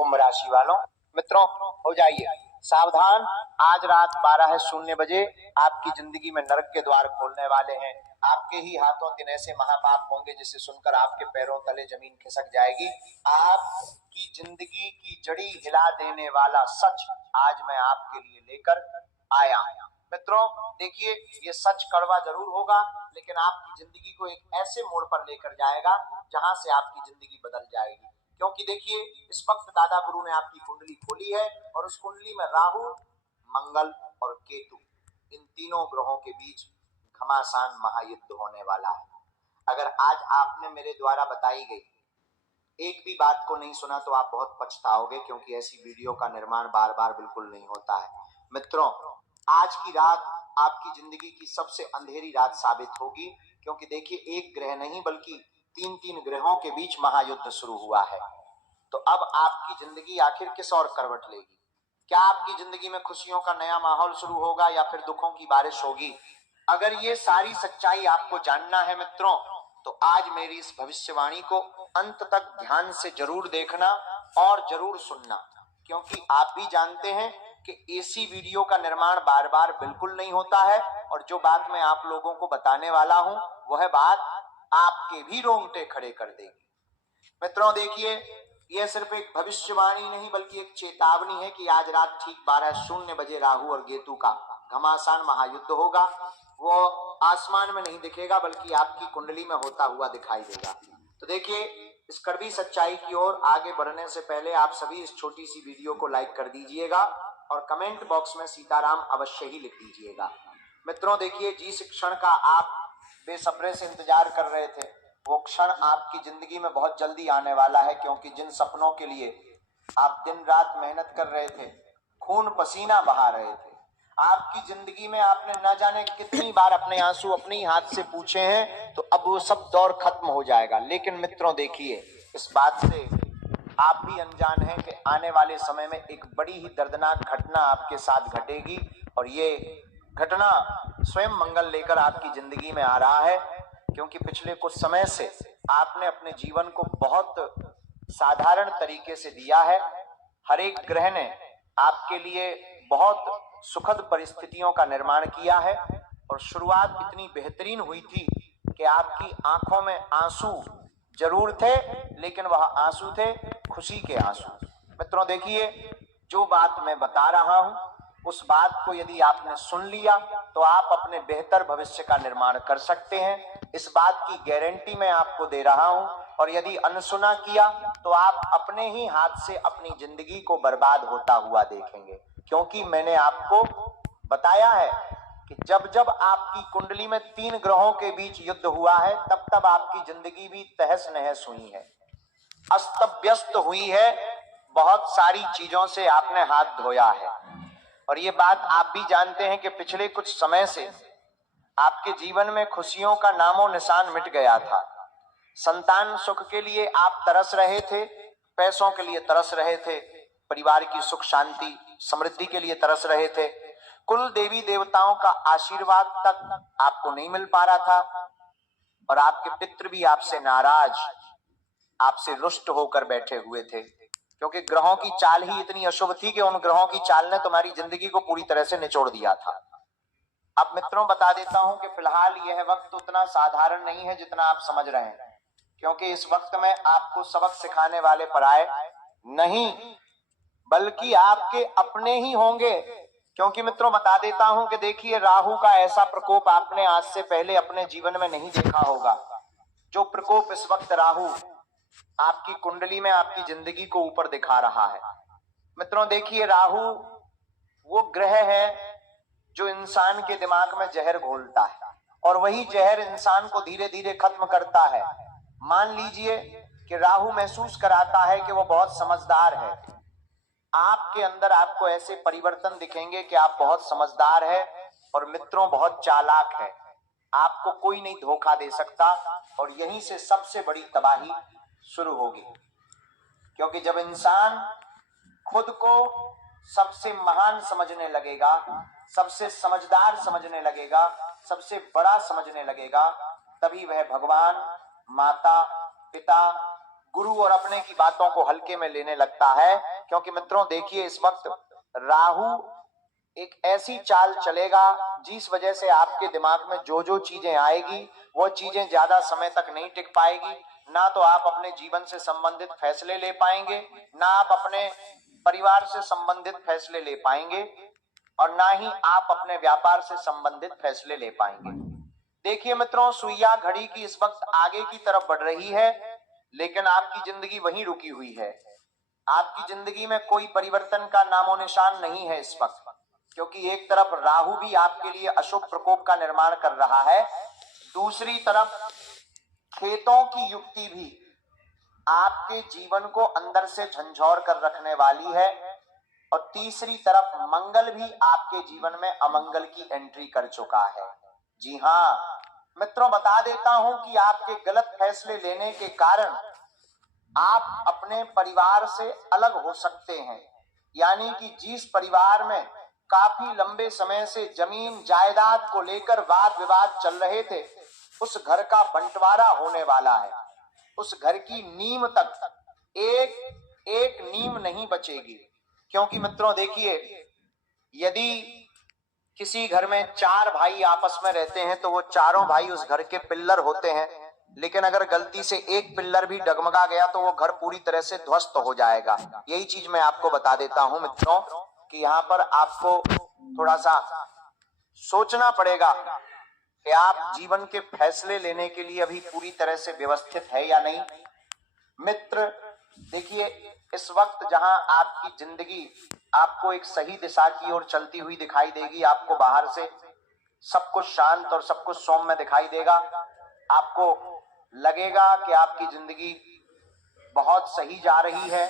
कुंभ राशि वालों, मित्रों हो जाइए सावधान। आज रात 12:00 बजे आपकी जिंदगी में नरक के द्वार खोलने वाले हैं। आपके ही हाथों 3 ऐसे महापाप होंगे जिसे सुनकर आपके पैरों तले जमीन खिसक जाएगी। आपकी जिंदगी की जड़ी हिला देने वाला सच आज मैं आपके लिए लेकर आया। मित्रों देखिए, ये सच कड़वा जरूर होगा, लेकिन आपकी जिंदगी को एक ऐसे मोड़ पर लेकर जाएगा जहां से आपकी जिंदगी बदल जाएगी। क्योंकि देखिए, इस वक्त दादा गुरु ने आपकी कुंडली खोली है और उस कुंडली में राहु, मंगल और केतु, इन तीनों ग्रहों के बीच घमासान महायुद्ध होने वाला है। अगर आज आपने मेरे द्वारा बताई गई एक भी बात को नहीं सुना तो आप बहुत पछताओगे, क्योंकि ऐसी वीडियो का निर्माण बार बार बिल्कुल नहीं होता है। मित्रों, आज की रात आपकी जिंदगी की सबसे अंधेरी रात साबित होगी, क्योंकि देखिए, एक ग्रह नहीं बल्कि 3 ग्रहों के बीच महायुद्ध शुरू हुआ है। तो अब आपकी जिंदगी आखिर किस ओर करवट लेगी? क्या आपकी जिंदगी में खुशियों का नया माहौल शुरू होगा या फिर दुखों की बारिश होगी? अगर ये सारी सच्चाई आपको जानना है मित्रों, तो आज मेरी इस भविष्यवाणी को अंत तक ध्यान से जरूर देखना और जरूर सुनना, क्योंकि आप भी जानते हैं कि ऐसी वीडियो का निर्माण बार बार बिल्कुल नहीं होता है, और जो बात मैं आप लोगों को बताने वाला हूं वह बात आपके भी रोंगटे खड़े कर देगी। मित्रों देखिए, यह सिर्फ एक भविष्यवाणी नहीं बल्कि एक चेतावनी है कि आज रात ठीक 12:00 बजे राहु और केतु का घमासान महायुद्ध होगा। वो आसमान में नहीं दिखेगा बल्कि आपकी कुंडली में होता हुआ दिखाई देगा। तो देखिए, इस कड़वी सच्चाई की ओर आगे बढ़ने से पहले आप सभी इस छोटी सी वीडियो को लाइक कर दीजिएगा और कमेंट बॉक्स में सीताराम अवश्य ही लिख दीजिएगा। मित्रों देखिए, जिस क्षण का आप बेसब्री से इंतजार कर रहे थे वो क्षण आपकी जिंदगी में बहुत जल्दी आने वाला है, क्योंकि जिन सपनों के लिए आप दिन रात मेहनत कर रहे थे, खून पसीना बहा रहे थे, आपकी जिंदगी में आपने न जाने कितनी बार अपने आंसू अपने हाथ से पूछे हैं, तो अब वो सब दौर खत्म हो जाएगा। लेकिन मित्रों देखिए, इस बात से आप भी अनजान हैं कि आने वाले समय में एक बड़ी ही दर्दनाक घटना आपके साथ घटेगी, और ये घटना स्वयं मंगल लेकर आपकी जिंदगी में आ रहा है। क्योंकि पिछले कुछ समय से आपने अपने जीवन को बहुत साधारण तरीके से दिया है। हर एक ग्रह ने आपके लिए बहुत सुखद परिस्थितियों का निर्माण किया है, और शुरुआत इतनी बेहतरीन हुई थी कि आपकी आंखों में आंसू जरूर थे, लेकिन वह आंसू थे खुशी के आंसू। मित्रों देखिए, जो बात मैं बता रहा हूं उस बात को यदि आपने सुन लिया तो आप अपने बेहतर भविष्य का निर्माण कर सकते हैं। इस बात की गारंटी मैं आपको दे रहा हूं, और यदि अनसुना किया तो आप अपने ही हाथ से अपनी जिंदगी को बर्बाद होता हुआ देखेंगे। क्योंकि मैंने आपको बताया है कि जब जब आपकी कुंडली में 3 ग्रहों के बीच युद्ध हुआ है, तब तब आपकी जिंदगी भी तहस नहस हुई है, अस्त व्यस्त हुई है, बहुत सारी चीजों से आपने हाथ धोया है। और ये बात आप भी जानते हैं कि पिछले कुछ समय से आपके जीवन में खुशियों का नामो निशान मिट गया था। संतान सुख के लिए आप तरस रहे थे, पैसों के लिए तरस रहे थे, परिवार की सुख शांति समृद्धि के लिए तरस रहे थे, कुल देवी देवताओं का आशीर्वाद तक आपको नहीं मिल पा रहा था, और आपके पितृ भी आपसे नाराज, आपसे रुष्ट होकर बैठे हुए थे, क्योंकि ग्रहों की चाल ही इतनी अशुभ थी कि उन ग्रहों की चाल ने तुम्हारी जिंदगी को पूरी तरह से निचोड़ दिया था। अब मित्रों बता देता हूं कि फिलहाल यह वक्त उतना साधारण नहीं है जितना आप समझ रहे हैं, क्योंकि इस वक्त में आपको सबक सिखाने वाले पराए नहीं बल्कि आपके अपने ही होंगे। क्योंकि मित्रों बता देता हूं कि देखिए, राहु का ऐसा प्रकोप आपने आज से पहले अपने जीवन में नहीं देखा होगा। जो प्रकोप इस वक्त राहु आपकी कुंडली में आपकी जिंदगी को ऊपर दिखा रहा है। मित्रों देखिए, राहु वो ग्रह है जो इंसान के दिमाग में जहर घोलता है, और वही जहर इंसान को धीरे धीरे खत्म करता है। मान लीजिए कि राहु महसूस कराता है कि वो बहुत समझदार है। आपके अंदर आपको ऐसे परिवर्तन दिखेंगे कि आप बहुत समझदार है, और मित्रों बहुत चालाक है, आपको कोई नहीं धोखा दे सकता, और यहीं से सबसे बड़ी तबाही शुरू होगी। क्योंकि जब इंसान खुद को सबसे महान समझने लगेगा, सबसे समझदार समझने लगेगा, सबसे बड़ा समझने लगेगा, तभी वह भगवान, माता, पिता, गुरु और अपने की बातों को हल्के में लेने लगता है। क्योंकि मित्रों देखिए, इस वक्त राहु एक ऐसी चाल चलेगा जिस वजह से आपके दिमाग में जो जो चीजें आएगी वो चीजें ज्यादा समय तक नहीं टिक पाएगी। ना तो आप अपने जीवन से संबंधित फैसले ले पाएंगे, ना आप अपने परिवार से संबंधित फैसले ले पाएंगे, और ना ही आप अपने व्यापार से संबंधित फैसले ले पाएंगे। देखिए मित्रों, सुइया घड़ी की इस वक्त आगे की तरफ बढ़ रही है, लेकिन आपकी जिंदगी वहीं रुकी हुई है। आपकी जिंदगी में कोई परिवर्तन का नामो निशान नहीं है इस वक्त। क्योंकि एक तरफ राहु भी आपके लिए अशुभ प्रकोप का निर्माण कर रहा है, दूसरी तरफ खेतों की युक्ति भी आपके जीवन को अंदर से झंझोर कर रखने वाली है, और तीसरी तरफ मंगल भी आपके जीवन में अमंगल की एंट्री कर चुका है। जी हाँ मित्रों, बता देता हूं कि आपके गलत फैसले लेने के कारण आप अपने परिवार से अलग हो सकते हैं। यानी कि जिस परिवार में काफी लंबे समय से जमीन जायदाद को लेकर वाद विवाद चल रहे थे, उस घर का बंटवारा होने वाला है। उस घर की नींव तक एक एक नींव नहीं बचेगी। क्योंकि मित्रों देखिए, यदि किसी घर में 4 भाई आपस में रहते हैं तो वो चारों भाई उस घर के पिल्लर होते हैं, लेकिन अगर गलती से एक पिल्लर भी डगमगा गया तो वो घर पूरी तरह से ध्वस्त हो जाएगा। यही चीज मैं आपको बता देता हूं मित्रों कि यहाँ पर आपको थोड़ा सा सोचना पड़ेगा कि आप जीवन के फैसले लेने के लिए अभी पूरी तरह से व्यवस्थित है या नहीं। मित्र देखिए, इस वक्त जहां आपकी जिंदगी आपको एक सही दिशा की ओर चलती हुई दिखाई देगी, आपको बाहर से सब कुछ शांत और सब कुछ सौम्य दिखाई देगा, आपको लगेगा कि आपकी जिंदगी बहुत सही जा रही है,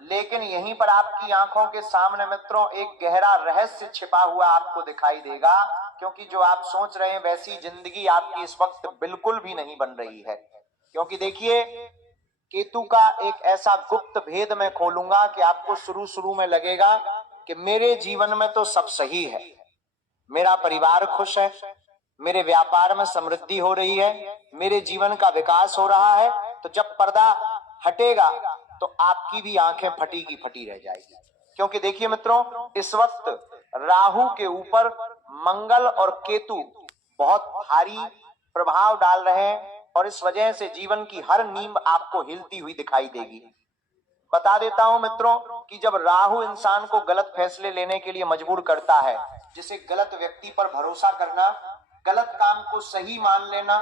लेकिन यहीं पर आपकी आंखों के सामने मित्रों एक गहरा रहस्य छिपा हुआ आपको दिखाई देगा। क्योंकि जो आप सोच रहे हैं वैसी जिंदगी आपकी इस वक्त बिल्कुल भी नहीं बन रही है। क्योंकि देखिए, केतु का एक ऐसा गुप्त भेद मैं खोलूंगा कि आपको शुरू शुरू में लगेगा कि मेरे जीवन में तो सब सही है, मेरा परिवार खुश है, मेरे व्यापार में समृद्धि हो रही है, मेरे जीवन का विकास हो रहा है। तो जब पर्दा हटेगा तो आपकी भी आंखें फटी की फटी रह जाएगी। क्योंकि देखिए मित्रों, इस वक्त राहु के ऊपर मंगल और केतु बहुत भारी प्रभाव डाल रहे हैं, और इस वजह से जीवन की हर नींव आपको हिलती हुई दिखाई देगी। बता देता हूं मित्रों कि जब राहु इंसान को गलत फैसले लेने के लिए मजबूर करता है, जिसे गलत व्यक्ति पर भरोसा करना, गलत काम को सही मान लेना,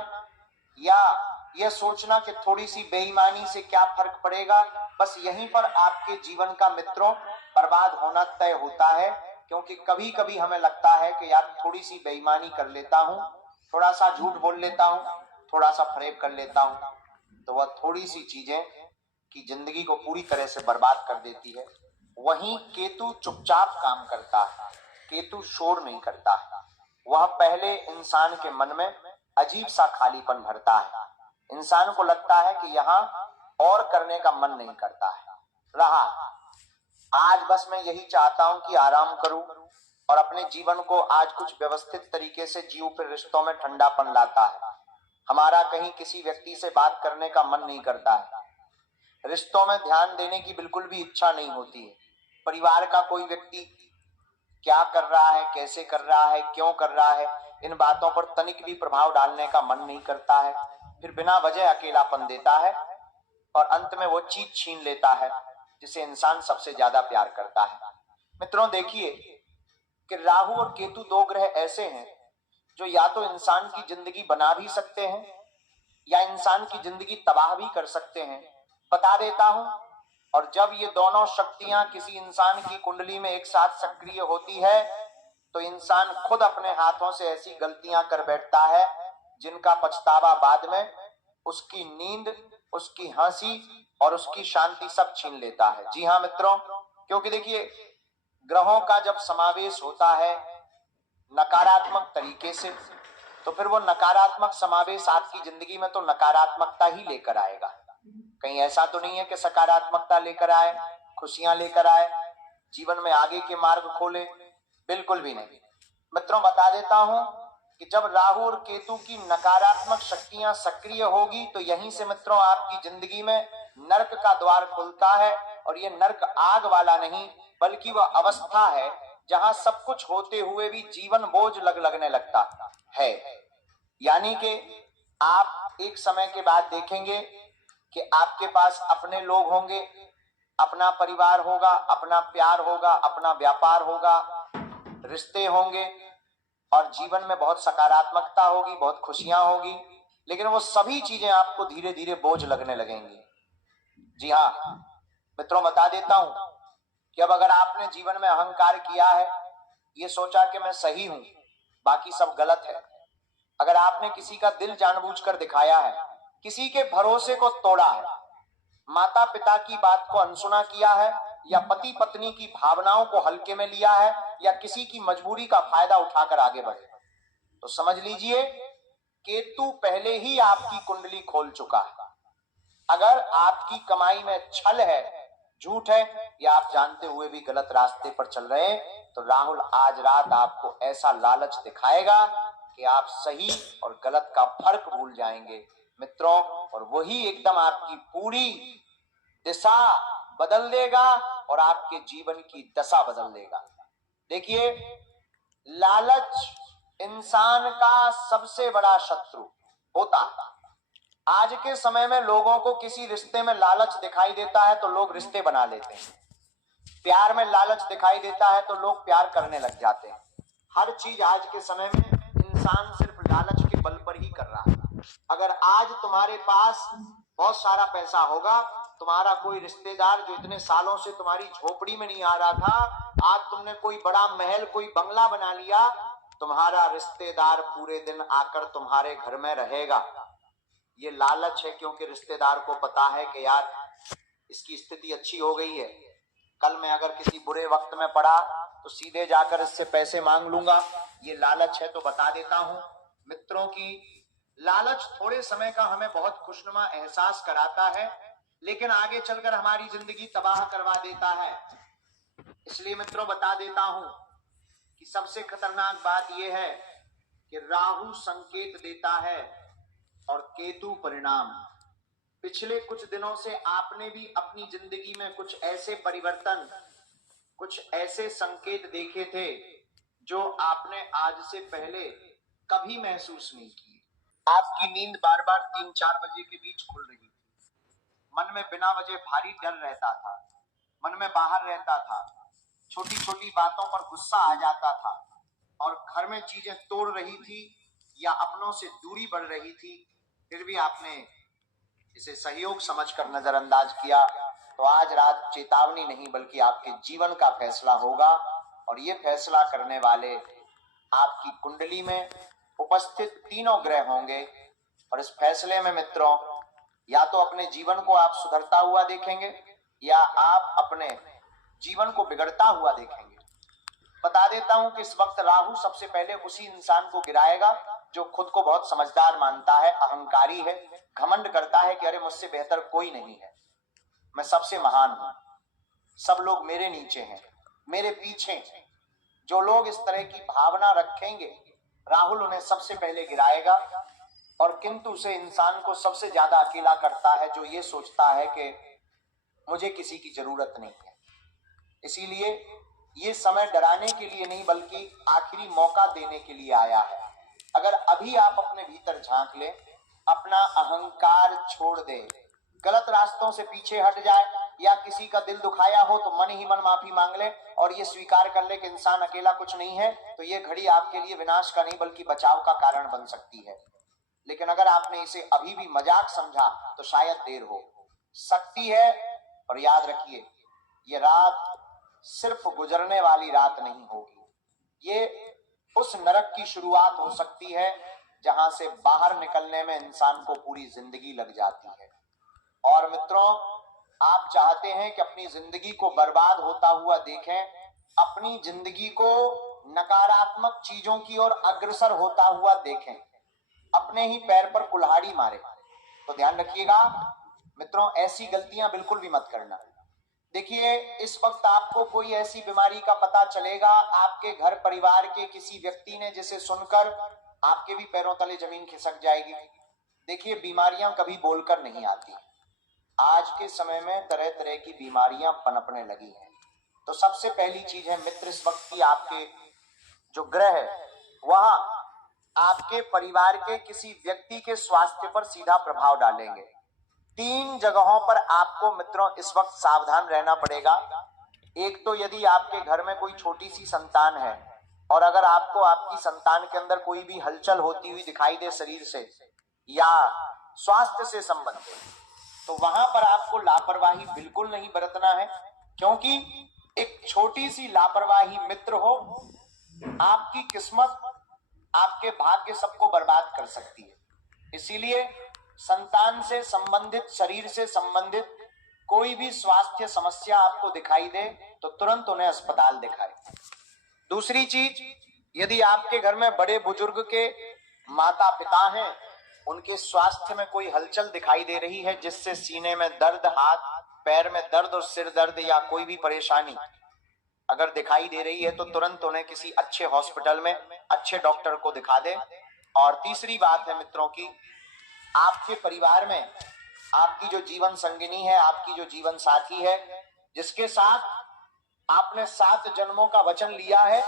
या यह सोचना कि थोड़ी सी बेईमानी से क्या फर्क पड़ेगा, बस यहीं पर आपके जीवन का मित्रों बर्बाद होना तय होता है। क्योंकि कभी कभी हमें लगता है कि यार थोड़ी सी बेईमानी कर लेता हूं, थोड़ा सा झूठ बोल लेता हूं, थोड़ा सा फरेब कर लेता हूं, तो वह थोड़ी सी चीजें की जिंदगी को पूरी तरह से बर्बाद कर देती है। वहीं केतु चुपचाप काम करता है, केतु शोर नहीं करता है। वह पहले इंसान के मन में अजीब सा खालीपन भरता है, इंसान को लगता है कि यहाँ और करने का मन नहीं करता है। रहा आज बस मैं यही चाहता हूं कि आराम करूं और अपने जीवन को आज कुछ व्यवस्थित तरीके से जीऊं, फिर रिश्तों में ठंडापन लाता है। हमारा कहीं किसी व्यक्ति से बात करने का मन नहीं करता है, रिश्तों में ध्यान देने की बिल्कुल भी इच्छा नहीं होती है। परिवार का कोई व्यक्ति क्या कर रहा है, कैसे कर रहा है, क्यों कर रहा है, इन बातों पर तनिक भी प्रभाव डालने का मन नहीं करता है। फिर बिना वजह अकेलापन देता है और अंत में वो चीज छीन लेता है जिसे इंसान सबसे ज्यादा प्यार करता है। मित्रों देखिए कि राहु और केतु दो ग्रह ऐसे हैं जो या तो इंसान की जिंदगी बना भी सकते हैं या इंसान की जिंदगी तबाह भी कर सकते हैं। बता देता हूं, और जब ये दोनों शक्तियां किसी इंसान की कुंडली में एक साथ सक्रिय होती है तो इंसान खुद अपने हाथों से ऐसी गलतियां कर बैठता है जिनका पछतावा बाद में उसकी नींद, उसकी हंसी और उसकी शांति सब छीन लेता है। जी हाँ मित्रों, क्योंकि देखिए ग्रहों का जब समावेश होता है नकारात्मक तरीके से, तो फिर वो नकारात्मक समावेश आपकी जिंदगी में तो नकारात्मकता ही लेकर आएगा। कहीं ऐसा तो नहीं है कि सकारात्मकता लेकर आए, खुशियां लेकर आए, जीवन में आगे के मार्ग खोले, बिल्कुल भी नहीं। मित्रों बता देता हूं कि जब राहु और केतु की नकारात्मक शक्तियां सक्रिय होगी तो यहीं से मित्रों आपकी जिंदगी में नरक का द्वार खुलता है। और ये नरक आग वाला नहीं बल्कि वह अवस्था है जहां सब कुछ होते हुए भी जीवन बोझ लगने लगता है। यानी कि आप एक समय के बाद देखेंगे कि आपके पास अपने लोग होंगे, अपना परिवार होगा, अपना प्यार होगा, अपना व्यापार होगा, रिश्ते होंगे और जीवन में बहुत सकारात्मकता होगी, बहुत खुशियां होगी, लेकिन वो सभी चीजें आपको धीरे धीरे बोझ लगने लगेंगी। जी हाँ मित्रों, बता देता हूं कि अब अगर आपने जीवन में अहंकार किया है, ये सोचा कि मैं सही हूं, बाकी सब गलत है, अगर आपने किसी का दिल जानबूझकर दिखाया है, किसी के भरोसे को तोड़ा है, माता पिता की बात को अनसुना किया है, या पति पत्नी की भावनाओं को हल्के में लिया है, या किसी की मजबूरी का फायदा उठाकर आगे बढ़े, तो समझ लीजिए केतु पहले ही आपकी कुंडली खोल चुका है। अगर आपकी कमाई में छल है, झूठ है, या आप जानते हुए भी गलत रास्ते पर चल रहे हैं, तो राहुल आज रात आपको ऐसा लालच दिखाएगा कि आप सही और गलत का फर्क भूल जाएंगे मित्रों, और वही एकदम आपकी पूरी दिशा बदल देगा और आपके जीवन की दशा बदल देगा। देखिए, लालच इंसान का सबसे बड़ा शत्रु होता है। आज के समय में लोगों को किसी रिश्ते में लालच दिखाई देता है तो लोग रिश्ते बना लेते हैं, प्यार में लालच दिखाई देता है तो लोग प्यार करने लग जाते हैं। हर चीज आज के समय में इंसान सिर्फ लालच के बल पर ही कर रहा है। अगर आज तुम्हारे पास बहुत सारा पैसा होगा, तुम्हारा कोई रिश्तेदार जो इतने सालों से तुम्हारी झोपड़ी में नहीं आ रहा था, आज तुमने कोई बड़ा महल, कोई बंगला बना लिया, तुम्हारा रिश्तेदार पूरे दिन आकर तुम्हारे घर में रहेगा। ये लालच है, क्योंकि रिश्तेदार को पता है कि यार इसकी स्थिति अच्छी हो गई है, कल मैं अगर किसी बुरे वक्त में पड़ा तो सीधे जाकर इससे पैसे मांग लूंगा। ये लालच है। तो बता देता हूं मित्रों की लालच थोड़े समय का हमें बहुत खुशनुमा एहसास कराता है, लेकिन आगे चलकर हमारी जिंदगी तबाह करवा देता है। इसलिए मित्रों बता देता हूं कि सबसे खतरनाक बात यह है कि राहु संकेत देता है और केतु परिणाम। पिछले कुछ दिनों से आपने भी अपनी जिंदगी में कुछ ऐसे परिवर्तन, कुछ ऐसे संकेत देखे थे जो आपने आज से पहले कभी महसूस नहीं किए। आपकी नींद बार बार 3-4 बजे के बीच खुल रही थी, मन में बिना वजह भारी डर रहता था, मन में बाहर रहता था, छोटी छोटी बातों पर गुस्सा आ जाता था, और घर में चीजें तोड़ रही थी या अपनों से दूरी बढ़ रही थी, फिर भी आपने इसे सहयोग समझकर नजरअंदाज किया। तो आज रात चेतावनी नहीं बल्कि आपके जीवन का फैसला होगा, और ये फैसला करने वाले आपकी कुंडली में उपस्थित तीनों ग्रह होंगे। और इस फैसले में मित्रों या तो अपने जीवन को आप सुधरता हुआ देखेंगे या आप अपने जीवन को बिगड़ता हुआ देखेंगे। बता देता हूं कि इस वक्त राहु सबसे पहले उसी इंसान को गिराएगा जो खुद को बहुत समझदार मानता है, अहंकारी है, घमंड करता है कि अरे मुझसे बेहतर कोई नहीं है, मैं सबसे महान हूं, सब लोग मेरे नीचे हैं, मेरे पीछे हैं। जो लोग इस तरह की भावना रखेंगे राहुल उन्हें सबसे पहले गिराएगा। और किंतु से इंसान को सबसे ज्यादा अकेला करता है जो ये सोचता है कि मुझे किसी की जरूरत नहीं है। इसीलिए ये समय डराने के लिए नहीं बल्कि आखिरी मौका देने के लिए आया है। अगर अभी आप अपने भीतर झांक लें, अपना अहंकार छोड़ दे, गलत रास्तों से पीछे हट जाए, या किसी का दिल दुखाया हो तो मन ही मन माफी मांग ले और ये स्वीकार कर ले कि इंसान अकेला कुछ नहीं है, तो ये घड़ी आपके लिए विनाश का नहीं बल्कि बचाव का कारण बन सकती है। लेकिन अगर आपने इसे अभी भी मजाक समझा तो शायद देर हो सकती है। और याद रखिए, ये रात सिर्फ गुजरने वाली रात नहीं होगी, ये उस नरक की शुरुआत हो सकती है जहां से बाहर निकलने में इंसान को पूरी जिंदगी लग जाती है। और मित्रों, आप चाहते हैं कि अपनी जिंदगी को बर्बाद होता हुआ देखें, अपनी जिंदगी को नकारात्मक चीजों की ओर अग्रसर होता हुआ देखें, अपने ही पैर पर कुल्हाड़ी मारे, तो ध्यान रखिएगा मित्रों, ऐसी गलतियां बिल्कुल भी मत करना। देखिए, इस वक्त आपको कोई ऐसी बीमारी का पता चलेगा आपके घर परिवार के किसी व्यक्ति ने, जिसे सुनकर आपके भी पैरों तले जमीन खिसक जाएगी। देखिए, बीमारियां कभी बोलकर नहीं आती, आज के समय में तरह तरह की बीमारियां पनपने लगी हैं। तो सबसे पहली चीज है मित्र, इस वक्त की आपके जो ग्रह है वह आपके परिवार के किसी व्यक्ति के स्वास्थ्य पर सीधा प्रभाव डालेंगे। 3 जगहों पर आपको मित्रों इस वक्त सावधान रहना पड़ेगा। एक तो यदि आपके घर में कोई छोटी सी संतान है और अगर आपको आपकी संतान के अंदर कोई भी हलचल होती हुई दिखाई दे शरीर से या स्वास्थ्य से संबंधित, तो वहां पर आपको लापरवाही बिल्कुल नहीं बरतना है, क्योंकि एक छोटी सी लापरवाही मित्र हो आपकी किस्मत, आपके भाग्य सबको बर्बाद कर सकती है। इसीलिए संतान से संबंधित, शरीर से संबंधित कोई भी स्वास्थ्य समस्या आपको दिखाई दे तो तुरंत उन्हें अस्पताल दिखाएं। दूसरी चीज, यदि आपके घर में बड़े बुजुर्ग के माता पिता हैं, उनके स्वास्थ्य में कोई हलचल दिखाई दे रही है जिससे सीने में दर्द, हाथ पैर में दर्द और सिर दर्द या कोई भी परेशानी अगर दिखाई दे रही है तो तुरंत उन्हें किसी अच्छे हॉस्पिटल में अच्छे डॉक्टर को दिखा दें। और तीसरी बात है मित्रों की, आपके परिवार में आपकी जो जीवन संगिनी है, आपकी जो जीवन साथी है, जिसके साथ आपने 7 जन्मों का वचन लिया है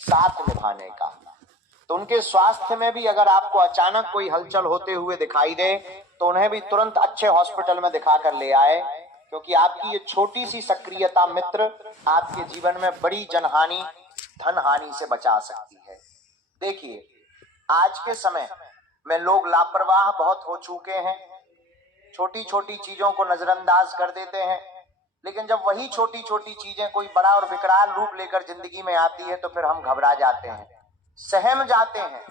साथ निभाने का, तो उनके स्वास्थ्य में भी अगर आपको अचानक कोई हलचल होते हुए दिखाई दे तो उन्हें भी तुरंत अच्छे हॉस्पिटल में दिखा कर ले आए, क्योंकि आपकी ये छोटी सी सक्रियता मित्र आपके जीवन में बड़ी जनहानि, धन हानि से बचा सकती है। देखिए, आज के समय में लोग लापरवाह बहुत हो चुके हैं, छोटी छोटी चीजों को नजरअंदाज कर देते हैं, लेकिन जब वही छोटी छोटी चीजें कोई बड़ा और विकराल रूप लेकर जिंदगी में आती है तो फिर हम घबरा जाते हैं, सहम जाते हैं।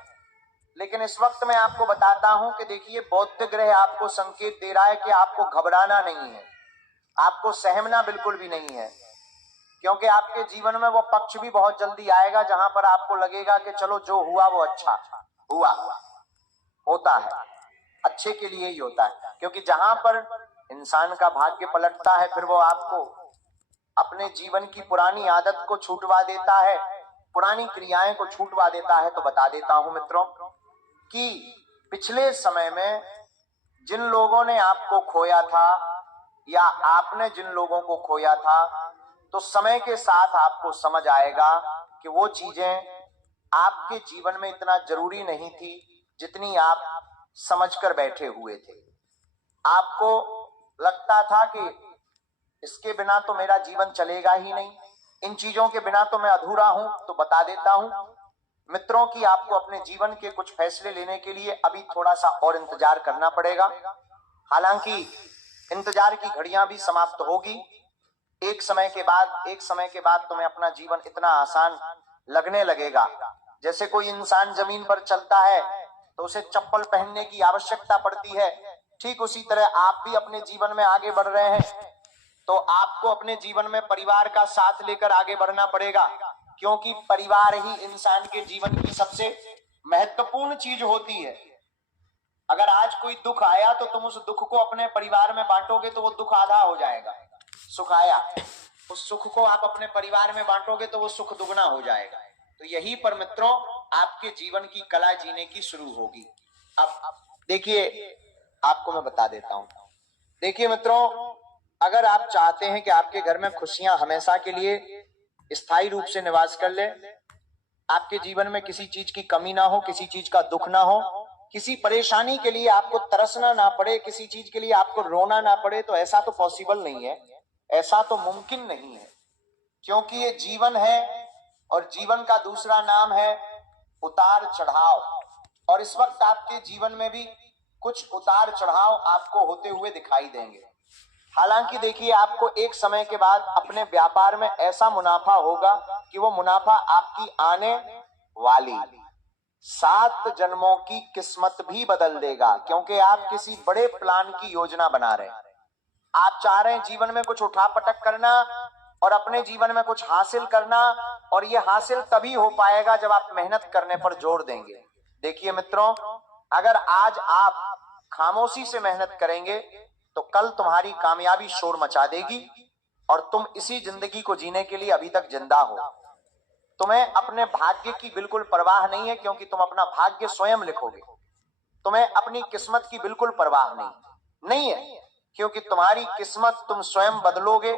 लेकिन इस वक्त मैं आपको बताता हूं कि देखिए, बौद्ध ग्रह आपको संकेत दे रहा है कि आपको घबराना नहीं है, आपको सहमना बिल्कुल भी नहीं है, क्योंकि आपके जीवन में वो पक्ष भी बहुत जल्दी आएगा जहां पर आपको लगेगा कि चलो जो हुआ वो अच्छा हुआ, होता है अच्छे के लिए ही होता है। क्योंकि जहां पर इंसान का भाग्य पलटता है फिर वो आपको अपने जीवन की पुरानी आदत को छूटवा देता है, पुरानी क्रियाएं को छूटवा देता है। तो बता देता हूं मित्रों कि पिछले समय में जिन लोगों ने आपको खोया था या आपने जिन लोगों को खोया था, तो समय के साथ आपको समझ आएगा कि वो चीजें आपके जीवन में इतना जरूरी नहीं थी जितनी आप समझकर बैठे हुए थे। आपको लगता था कि इसके बिना तो मेरा जीवन चलेगा ही नहीं, इन चीजों के बिना तो मैं अधूरा हूं। तो बता देता हूं मित्रों कि आपको अपने जीवन के कुछ फैसले लेने के लिए अभी थोड़ा सा और इंतजार करना पड़ेगा। हालांकि इंतजार की घड़ियां भी समाप्त होगी। एक समय के बाद तुम्हें अपना जीवन इतना आसान लगने लगेगा। जैसे कोई इंसान जमीन पर चलता है तो उसे चप्पल पहनने की आवश्यकता पड़ती है, ठीक उसी तरह आप भी अपने जीवन में आगे बढ़ रहे हैं तो आपको अपने जीवन में परिवार का साथ लेकर आगे बढ़ना पड़ेगा, क्योंकि परिवार ही इंसान के जीवन की सबसे महत्वपूर्ण चीज होती है। अगर आज कोई दुख आया तो तुम उस दुख को अपने परिवार में बांटोगे तो वो दुख आधा हो जाएगा। सुख आया, उस सुख को आप अपने परिवार में बांटोगे तो वो सुख दुगना हो जाएगा। तो यही पर मित्रों आपके जीवन की कला जीने की शुरू होगी। अब देखिए, आपको मैं बता देता हूं। देखिए मित्रों, अगर आप चाहते हैं कि आपके घर में खुशियां हमेशा के लिए स्थायी रूप से निवास कर ले, आपके जीवन में किसी चीज की कमी ना हो, किसी चीज का दुख ना हो, किसी परेशानी के लिए आपको तरसना ना पड़े, किसी चीज के लिए आपको रोना ना पड़े, तो ऐसा तो पॉसिबल नहीं है, ऐसा तो मुमकिन नहीं है। क्योंकि ये जीवन है और जीवन का दूसरा नाम है उतार चढ़ाव। और इस वक्त आपके जीवन में भी कुछ उतार चढ़ाव आपको होते हुए दिखाई देंगे। हालांकि देखिए, आपको एक समय के बाद अपने व्यापार में ऐसा मुनाफा होगा कि वो मुनाफा आपकी आने वाली 7 जन्मों की किस्मत भी बदल देगा, क्योंकि आप किसी बड़े प्लान की योजना बना रहे हैं। आप चाह रहे हैं जीवन में कुछ उठापटक करना और अपने जीवन में कुछ हासिल करना, और ये हासिल तभी हो पाएगा जब आप मेहनत करने पर जोर देंगे। देखिए मित्रों, अगर आज आप खामोशी से मेहनत करेंगे तो कल तुम्हारी कामयाबी शोर मचा देगी और तुम इसी जिंदगी को जीने के लिए अभी तक जिंदा हो। तुम्हें अपने भाग्य की बिल्कुल परवाह नहीं है, क्योंकि तुम अपना भाग्य स्वयं लिखोगे। तुम्हें अपनी किस्मत की बिल्कुल परवाह नहीं है, क्योंकि तुम्हारी किस्मत तुम स्वयं बदलोगे,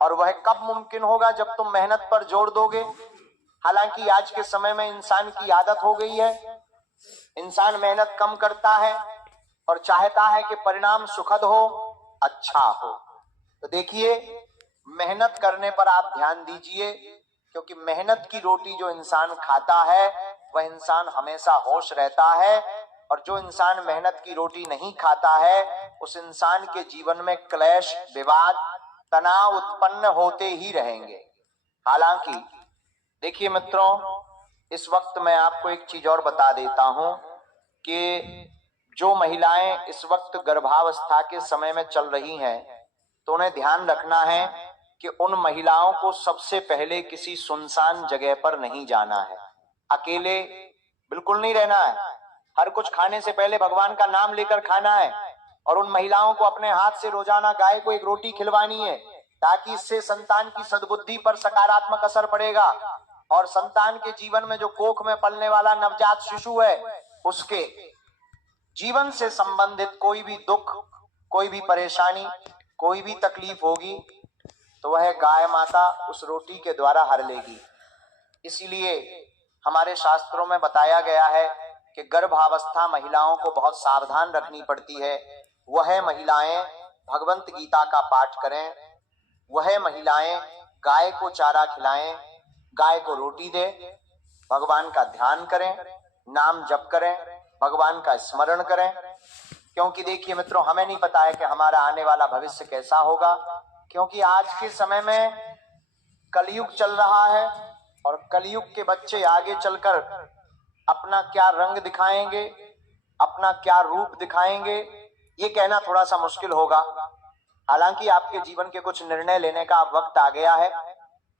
और वह कब मुमकिन होगा जब तुम मेहनत पर जोर दोगे। हालांकि आज के समय में इंसान की आदत हो गई है, इंसान मेहनत कम करता है और चाहता है कि परिणाम सुखद हो, अच्छा हो। तो देखिए, मेहनत करने पर आप ध्यान दीजिए, क्योंकि मेहनत की रोटी जो इंसान खाता है वह इंसान हमेशा होश रहता है, और जो इंसान मेहनत की रोटी नहीं खाता है उस इंसान के जीवन में क्लेश, विवाद, तनाव उत्पन्न होते ही रहेंगे। हालांकि देखिए मित्रों, इस वक्त मैं आपको एक चीज और बता देता हूं कि जो महिलाएं इस वक्त गर्भावस्था के समय में चल रही हैं, तो उन्हें ध्यान रखना है कि उन महिलाओं को सबसे पहले किसी सुनसान जगह पर नहीं जाना है, अकेले बिल्कुल नहीं रहना है। हर कुछ खाने से पहले भगवान का नाम लेकर खाना है, और उन महिलाओं को अपने हाथ से रोजाना गाय को एक रोटी खिलवानी है, ताकि इससे संतान की सद्बुद्धि पर सकारात्मक असर पड़ेगा, और संतान के जीवन में जो कोख में पलने वाला नवजात शिशु है उसके जीवन से संबंधित कोई भी दुख, कोई भी परेशानी, कोई भी तकलीफ होगी तो वह गाय माता उस रोटी के द्वारा हर लेगी। इसीलिए हमारे शास्त्रों में बताया गया है कि गर्भावस्था महिलाओं को बहुत सावधान रखनी पड़ती है। वह महिलाएं भगवंत गीता का पाठ करें, वह महिलाएं गाय को चारा खिलाएं, गाय को रोटी दे, भगवान का ध्यान करें, नाम जप करें, भगवान का स्मरण करें। क्योंकि देखिए मित्रों, हमें नहीं पता है कि हमारा आने वाला भविष्य कैसा होगा, क्योंकि आज के समय में कलयुग चल रहा है, और कलयुग के बच्चे आगे चलकर अपना क्या रंग दिखाएंगे, अपना क्या रूप दिखाएंगे, ये कहना थोड़ा सा मुश्किल होगा। हालांकि आपके जीवन के कुछ निर्णय लेने का अब वक्त आ गया है।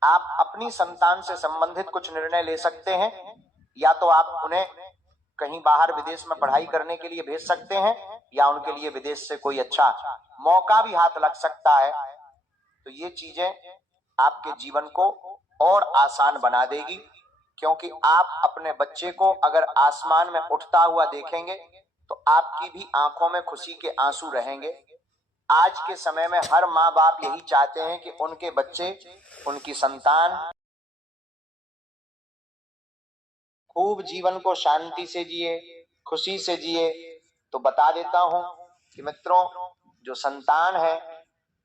आप अपनी संतान से संबंधित कुछ निर्णय ले सकते हैं, या तो आप उन्हें कहीं बाहर विदेश में पढ़ाई करने के लिए भेज सकते हैं, या उनके लिए विदेश से कोई अच्छा मौका भी हाथ लग सकता है। तो ये चीजें आपके जीवन को और आसान बना देगी, क्योंकि आप अपने बच्चे को अगर आसमान में उठता हुआ देखेंगे तो आपकी भी आंखों में खुशी के आंसू रहेंगे। आज के समय में हर माँ बाप यही चाहते हैं कि उनके बच्चे, उनकी संतान खूब जीवन को शांति से जिए, खुशी से जिए। तो बता देता हूं कि मित्रों, जो संतान है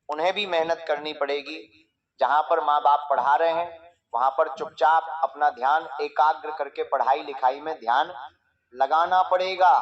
उन्हें भी मेहनत करनी पड़ेगी। जहां पर माँ बाप पढ़ा रहे हैं वहां पर चुपचाप अपना ध्यान एकाग्र करके पढ़ाई लिखाई में ध्यान लगाना पड़ेगा।